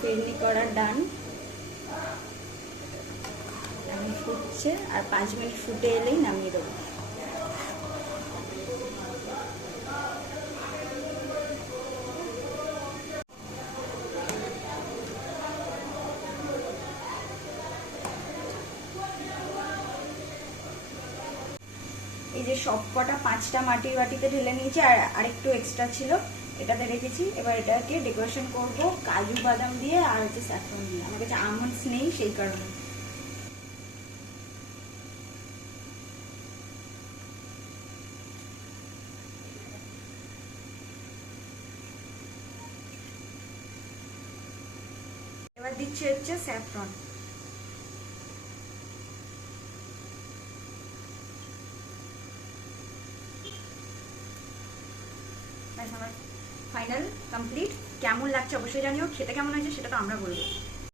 ফেরনি করা ডান। এখন ফুটছে, আর 5 মিনিট ফুটে এলেই নামিয়ে দেবো। এই যে সব কটা 5টা মাটির বাটিতে ঢেলে নিয়েছি, আর আরেকটু এক্সট্রা ছিল এটাতে রেখেছি। এবার এটাকে ডেকোরেশন করব কাজু বাদাম দিয়ে আর হচ্ছে স্যাফরন দিয়ে। আমার কাছে আমন্ডস নেই সেই কারণে। এবার দিচ্ছি হচ্ছে স্যাফরন। আমার ফাইনাল কমপ্লিট। কেমন লাগছে অবশ্যই জানিও, খেতে কেমন হয়েছে সেটা তো আমরা বলবো।